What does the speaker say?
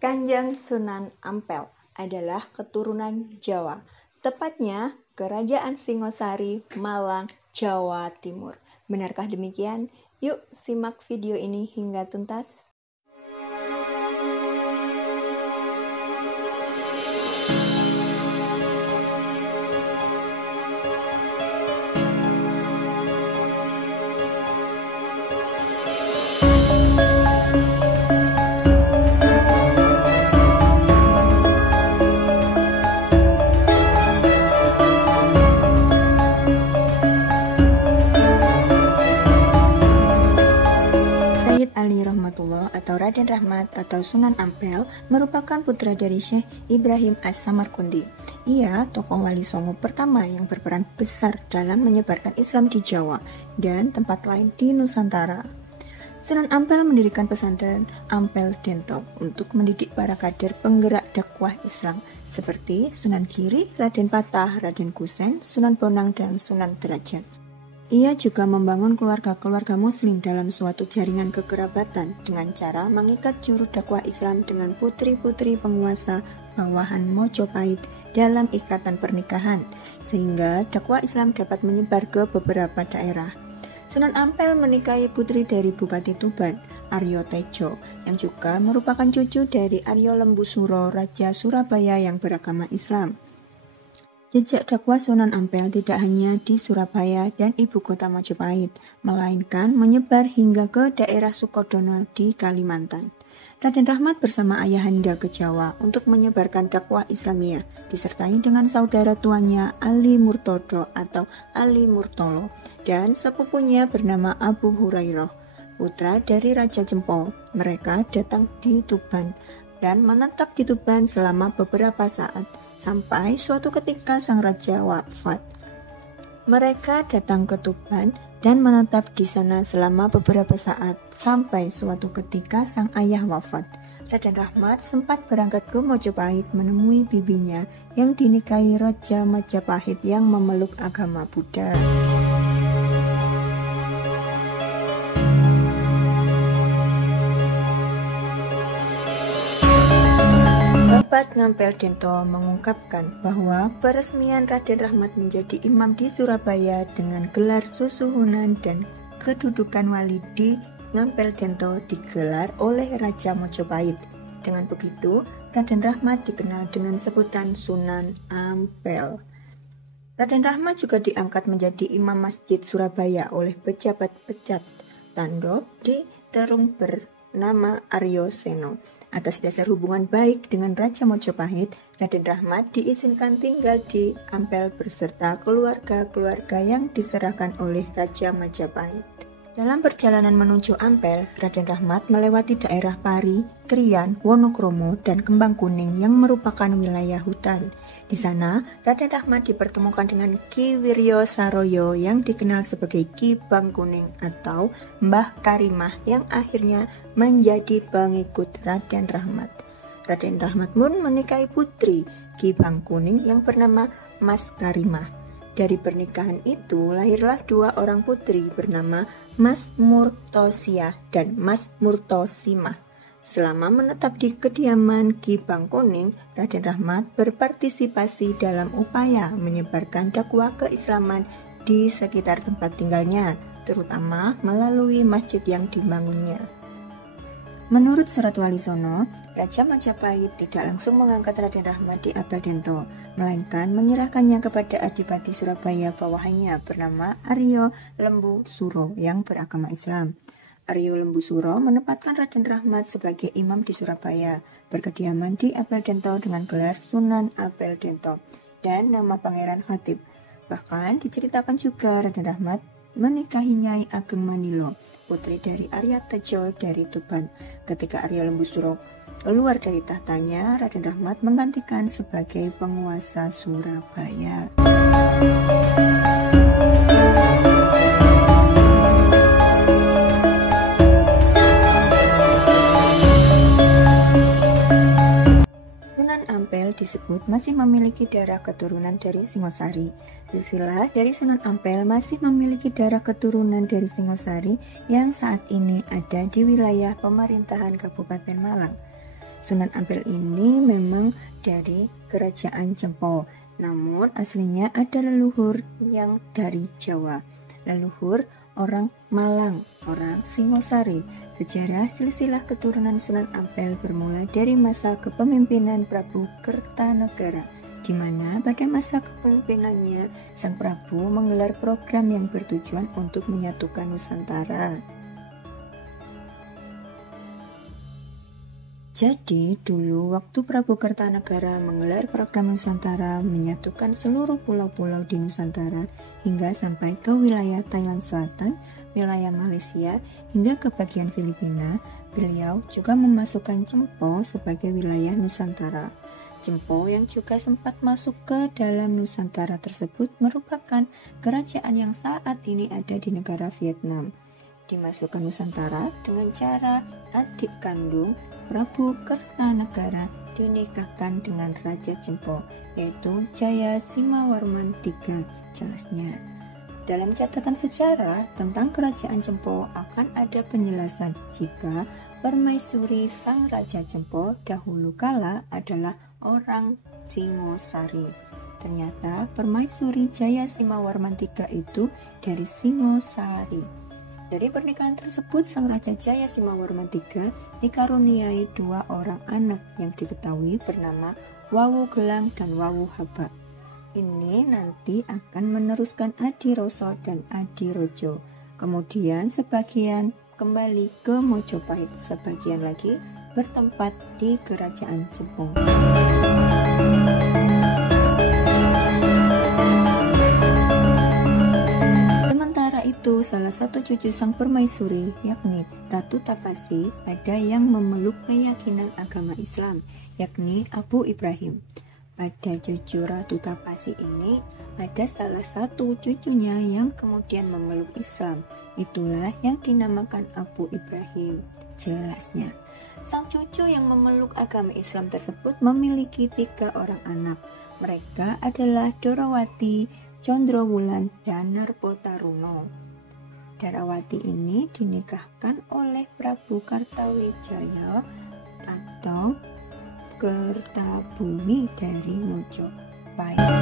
Kanjeng Sunan Ampel adalah keturunan Jawa, tepatnya Kerajaan Singosari, Malang, Jawa Timur. Benarkah demikian? Yuk simak video ini hingga tuntas. Sayyid Ali Rahmatullah atau Raden Rahmat atau Sunan Ampel merupakan putra dari Syekh Ibrahim As-Samarqandi. Ia tokoh wali songo pertama yang berperan besar dalam menyebarkan Islam di Jawa dan tempat lain di Nusantara. Sunan Ampel mendirikan pesantren Ampel Dento untuk mendidik para kader penggerak dakwah Islam seperti Sunan Giri, Raden Patah, Raden Kusen, Sunan Bonang, dan Sunan Derajat. Ia juga membangun keluarga-keluarga muslim dalam suatu jaringan kekerabatan dengan cara mengikat juru dakwah Islam dengan putri-putri penguasa bawahan Mojopahit dalam ikatan pernikahan, sehingga dakwah Islam dapat menyebar ke beberapa daerah. Sunan Ampel menikahi putri dari Bupati Tuban, Aryo Tejo, yang juga merupakan cucu dari Aryo Lembusuro, Raja Surabaya yang beragama Islam. Jejak dakwah Sunan Ampel tidak hanya di Surabaya dan ibu kota Majapahit, melainkan menyebar hingga ke daerah Sukodono di Kalimantan. Raden Rahmat bersama ayahanda ke Jawa untuk menyebarkan dakwah Islamiyah, disertai dengan saudara tuanya Ali Murtodo atau Ali Murtolo dan sepupunya bernama Abu Hurairah, putra dari Raja Jempo. Mereka datang di Tuban dan menetap di Tuban selama beberapa saat, sampai suatu ketika sang raja wafat. Mereka datang ke Tuban dan menetap di sana selama beberapa saat, sampai suatu ketika sang ayah wafat. Raden Rahmat sempat berangkat ke Mojopahit menemui bibinya yang dinikahi Raja Majapahit yang memeluk agama Buddha. Babat Ngampel Dento mengungkapkan bahwa peresmian Raden Rahmat menjadi imam di Surabaya dengan gelar susuhunan dan kedudukan wali di Ngampel Dento digelar oleh Raja Mojopahit. Dengan begitu, Raden Rahmat dikenal dengan sebutan Sunan Ampel. Raden Rahmat juga diangkat menjadi imam masjid Surabaya oleh pejabat Pecat Tandop di Terung bernama Aryo Seno. Atas dasar hubungan baik dengan Raja Mojopahit, Raden Rahmat diizinkan tinggal di Ampel beserta keluarga-keluarga yang diserahkan oleh Raja Majapahit. Dalam perjalanan menuju Ampel, Raden Rahmat melewati daerah Pari, Krian, Wonokromo, dan Kembang Kuning yang merupakan wilayah hutan. Di sana, Raden Rahmat dipertemukan dengan Ki Wiryo Saroyo yang dikenal sebagai Ki Bang Kuning atau Mbah Karimah yang akhirnya menjadi pengikut Raden Rahmat. Raden Rahmat pun menikahi putri Ki Bang Kuning yang bernama Mas Karimah. Dari pernikahan itu lahirlah dua orang putri bernama Mas Murtosiah dan Mas Murtosimah. Selama menetap di kediaman Ki Bang Kuning, Raden Rahmat berpartisipasi dalam upaya menyebarkan dakwah keislaman di sekitar tempat tinggalnya, terutama melalui masjid yang dibangunnya. Menurut Surat Wali Sono, Raja Majapahit tidak langsung mengangkat Raden Rahmat di Ampel Dento, melainkan menyerahkannya kepada Adipati Surabaya bawahannya bernama Aryo Lembusuro yang beragama Islam. Aryo Lembusuro menempatkan Raden Rahmat sebagai imam di Surabaya, berkediaman di Ampel Dento dengan gelar Sunan Ampel Dento dan nama Pangeran Khatib. Bahkan diceritakan juga Raden Rahmat menikahi Nyai Ageng Manilo, putri dari Arya Tejo dari Tuban. Ketika Arya Lembusuro keluar dari tahtanya, Raden Rahmat menggantikan sebagai penguasa Surabaya. Sunan Ampel disebut masih memiliki darah keturunan dari Singosari. Silsilah dari Sunan Ampel masih memiliki darah keturunan dari Singosari yang saat ini ada di wilayah pemerintahan Kabupaten Malang. Sunan Ampel ini memang dari kerajaan Cempo, namun aslinya ada leluhur yang dari Jawa. Leluhur orang Malang, orang Singosari. Sejarah silsilah keturunan Sunan Ampel bermula dari masa kepemimpinan Prabu Kertanegara, di mana pada masa kepemimpinannya Sang Prabu menggelar program yang bertujuan untuk menyatukan Nusantara. Jadi dulu waktu Prabu Kertanegara menggelar program Nusantara menyatukan seluruh pulau-pulau di Nusantara hingga sampai ke wilayah Thailand Selatan, wilayah Malaysia, hingga ke bagian Filipina, beliau juga memasukkan Cempo sebagai wilayah Nusantara. Cempo yang juga sempat masuk ke dalam Nusantara tersebut merupakan kerajaan yang saat ini ada di negara Vietnam. Dimasukkan Nusantara dengan cara adik kandung Prabu Kertanegara dinikahkan dengan Raja Cempo, yaitu Jaya Simawarman III. Jelasnya, dalam catatan sejarah tentang kerajaan Cempo akan ada penjelasan jika permaisuri Sang Raja Cempo dahulu kala adalah orang Singosari. Ternyata permaisuri Jaya Simawarman III itu dari Singosari. Dari pernikahan tersebut, Sang Raja Jaya Simawarman III dikaruniai 2 orang anak yang diketahui bernama Wawu Gelang dan Wawu Haba. Ini nanti akan meneruskan Adiroso dan Adirojo. Kemudian sebagian kembali ke Mojopahit, sebagian lagi bertempat di Kerajaan Jepang. Itu salah satu cucu sang permaisuri, yakni Ratu Tapasi, ada yang memeluk keyakinan agama Islam, yakni Abu Ibrahim. Pada cucu Ratu Tapasi ini ada salah satu cucunya yang kemudian memeluk Islam. Itulah yang dinamakan Abu Ibrahim. Jelasnya, sang cucu yang memeluk agama Islam tersebut memiliki 3 orang anak. Mereka adalah Dorawati, Condrowulan, dan Narpotaruno. Darawati ini dinikahkan oleh Prabu Kartawijaya atau Kertabumi dari Mojopahit.